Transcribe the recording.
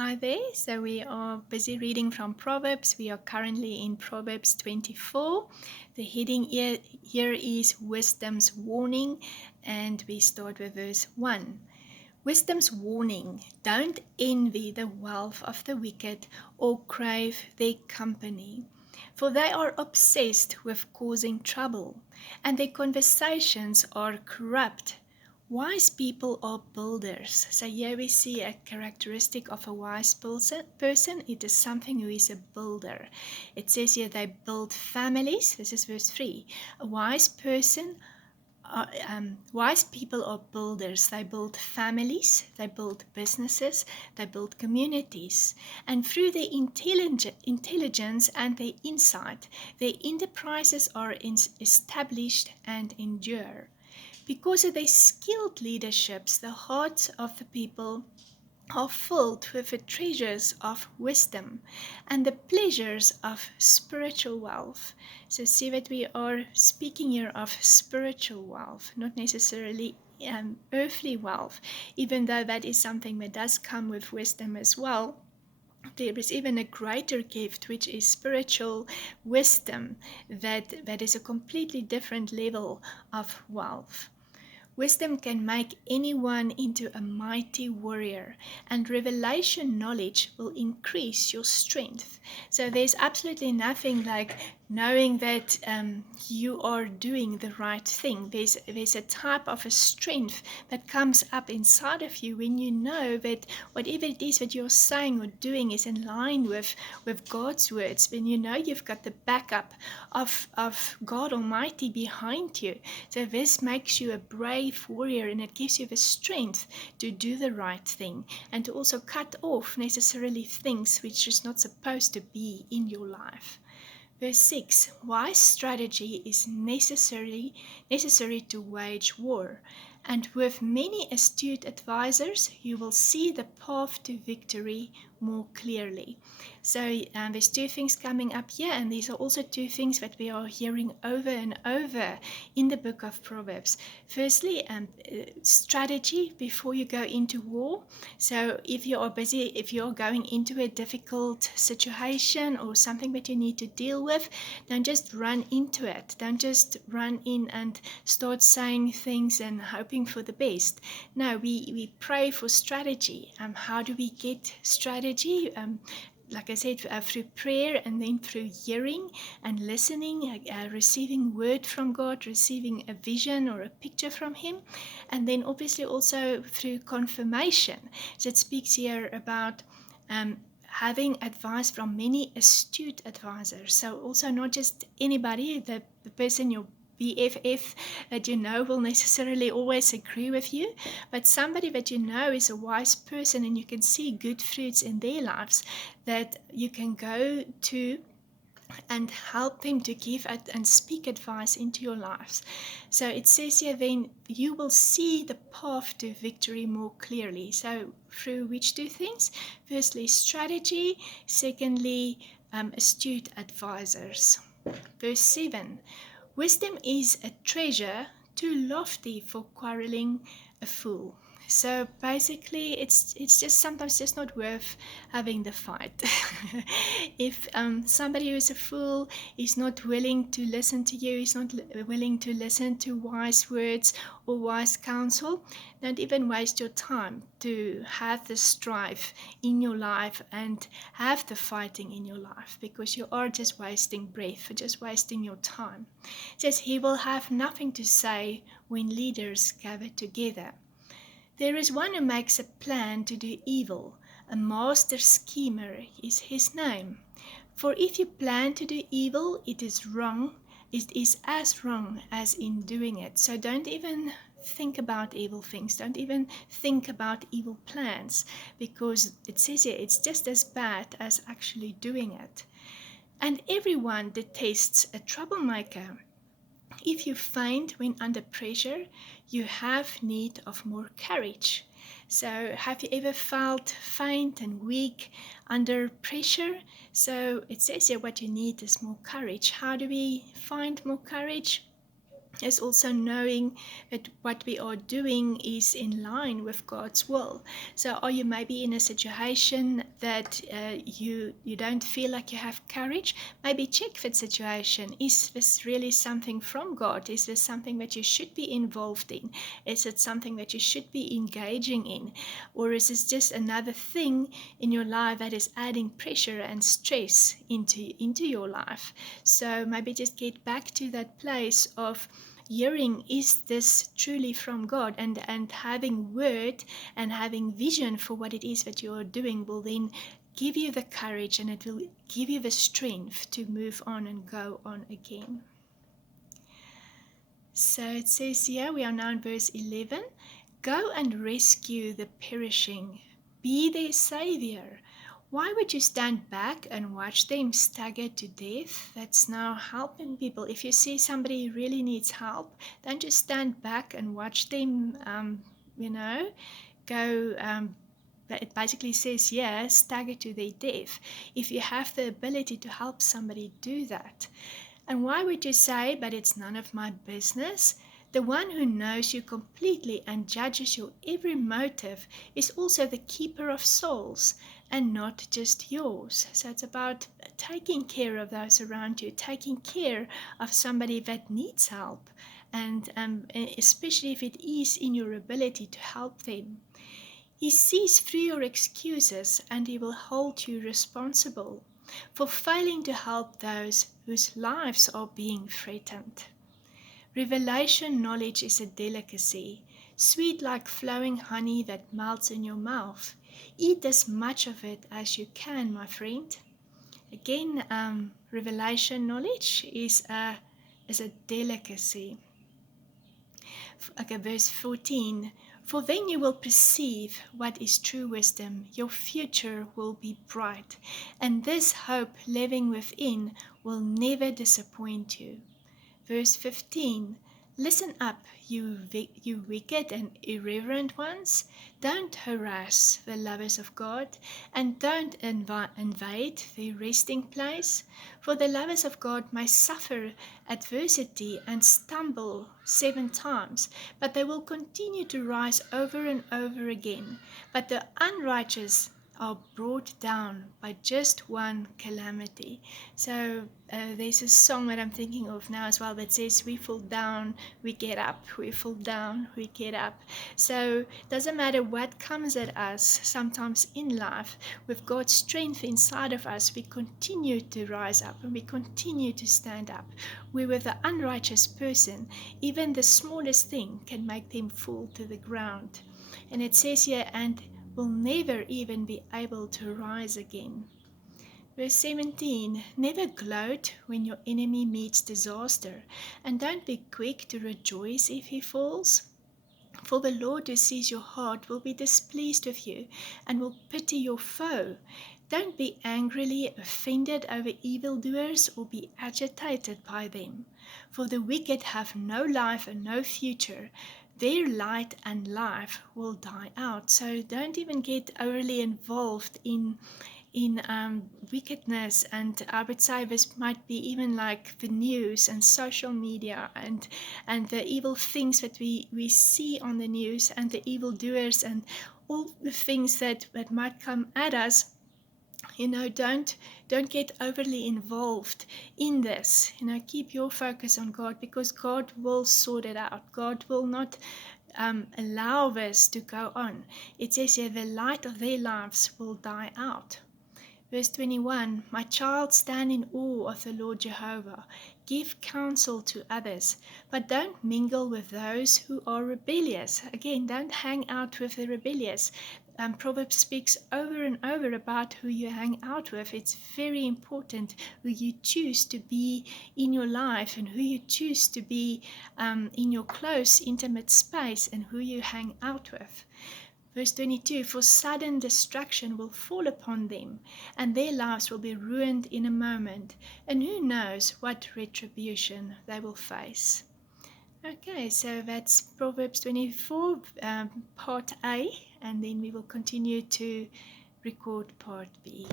Hi there. So we are busy reading from Proverbs. We are currently in Proverbs 24. The heading here is Wisdom's Warning, and we start with verse 1. Wisdom's warning: don't envy the wealth of the wicked or crave their company, for they are obsessed with causing trouble, and their conversations are corrupt. Wise people are builders. So here we see a characteristic of a wise person. It is something who is a builder. It says here they build families. This is verse 3. A wise person, wise people are builders. They build families, they build businesses, they build communities. And through their intelligence and their insight, their enterprises are established and endure. Because of their skilled leaderships, the hearts of the people are filled with the treasures of wisdom and the pleasures of spiritual wealth. So see that we are speaking here of spiritual wealth, not necessarily earthly wealth, even though that is something that does come with wisdom as well. There is even a greater gift, which is spiritual wisdom, that is a completely different level of wealth. Wisdom can make anyone into a mighty warrior, and revelation knowledge will increase your strength. So there's absolutely nothing like knowing that you are doing the right thing. There's a type of a strength that comes up inside of you when you know that whatever it is that you're saying or doing is in line with God's words, when you know you've got the backup of God Almighty behind you. So this makes you a brave warrior, and it gives you the strength to do the right thing and to also cut off necessarily things which is not supposed to be in your life. Verse 6. Wise strategy is necessary to wage war, and with many astute advisors you will see the path to victory more clearly. So there's two things coming up here, and these are also two things that we are hearing over and over in the book of Proverbs. Firstly, strategy before you go into war. So if you are busy, if you're going into a difficult situation or something that you need to deal with, don't just run into it. Don't just run in and start saying things and hoping for the best. No, we pray for strategy. How do we get strategy? Like I said, through prayer, and then through hearing and listening, receiving word from God, receiving a vision or a picture from Him, and then obviously also through confirmation. So it speaks here about having advice from many astute advisors. So also not just anybody, the person your BFF that you know will necessarily always agree with you, but somebody that you know is a wise person and you can see good fruits in their lives that you can go to and help them to give and speak advice into your lives. So it says here, then you will see the path to victory more clearly. So through which two things? Firstly, strategy. Secondly, astute advisors. Verse 7. Wisdom is a treasure too lofty for quarreling a fool. So basically, it's just sometimes just not worth having the fight. If somebody who is a fool is not willing to listen to you, is not willing to listen to wise words or wise counsel, don't even waste your time to have the strife in your life and have the fighting in your life, because you are just wasting breath, just wasting your time. It says he will have nothing to say when leaders gather together. There is one who makes a plan to do evil. A master schemer is his name. For if you plan to do evil, it is wrong. It is as wrong as in doing it. So don't even think about evil things. Don't even think about evil plans, because it says here it's just as bad as actually doing it. And everyone detests a troublemaker. If you faint when under pressure, you have need of more courage. So have you ever felt faint and weak under pressure? So it says here what you need is more courage. How do we find more courage? is also knowing that what we are doing is in line with God's will. So are you maybe in a situation that you don't feel like you have courage? Maybe check that situation. Is this really something from God? Is this something that you should be involved in? Is it something that you should be engaging in? Or is this just another thing in your life that is adding pressure and stress into your life? So maybe just get back to that place of hearing, is this truly from God? And having word and having vision for what it is that you are doing will then give you the courage, and it will give you the strength to move on and go on again. So it says here, we are now in verse 11. Go and rescue the perishing. Be their savior. Why would you stand back and watch them stagger to death? That's now helping people. If you see somebody who really needs help, don't just stand back and watch them, go. It basically says, yeah, stagger to their death. If you have the ability to help somebody, do that. And why would you say, but it's none of my business? The one who knows you completely and judges your every motive is also the keeper of souls and not just yours. So it's about taking care of those around you, taking care of somebody that needs help, and especially if it is in your ability to help them. He sees through your excuses, and he will hold you responsible for failing to help those whose lives are being threatened. Revelation knowledge is a delicacy, sweet like flowing honey that melts in your mouth. Eat as much of it as you can, my friend. Again, revelation knowledge is a delicacy. Okay, verse 14. For then you will perceive what is true wisdom. Your future will be bright, and this hope living within will never disappoint you. Verse 15. Listen up, you wicked and irreverent ones. Don't harass the lovers of God, and don't invade their resting place. For the lovers of God may suffer adversity and stumble 7 times, but they will continue to rise over and over again. But the unrighteous are brought down by just one calamity. So there's a song that I'm thinking of now as well that says, we fall down, we get up, we fall down, we get up. So it doesn't matter what comes at us, sometimes in life, with God's strength inside of us, we continue to rise up and we continue to stand up. Where with the unrighteous person, even the smallest thing can make them fall to the ground. And it says here, and will never even be able to rise again. Verse 17, never gloat when your enemy meets disaster, and don't be quick to rejoice if he falls. For the Lord who sees your heart will be displeased with you and will pity your foe. Don't be angrily offended over evildoers or be agitated by them. For the wicked have no life and no future. Their light and life will die out. So don't even get overly involved in wickedness, and I would say this might be even like the news and social media and the evil things that we see on the news, and the evildoers and all the things that might come at us. Don't get overly involved in this. Keep your focus on God, because God will sort it out. God will not allow this to go on. It says here, the light of their lives will die out. Verse 21, my child, stand in awe of the Lord Jehovah. Give counsel to others, but don't mingle with those who are rebellious. Again, don't hang out with the rebellious. Proverbs speaks over and over about who you hang out with. It's very important who you choose to be in your life and who you choose to be in your close, intimate space, and who you hang out with. Verse 22, for sudden destruction will fall upon them, and their lives will be ruined in a moment, and who knows what retribution they will face. Okay, so that's Proverbs 24, part A, and then we will continue to record part B.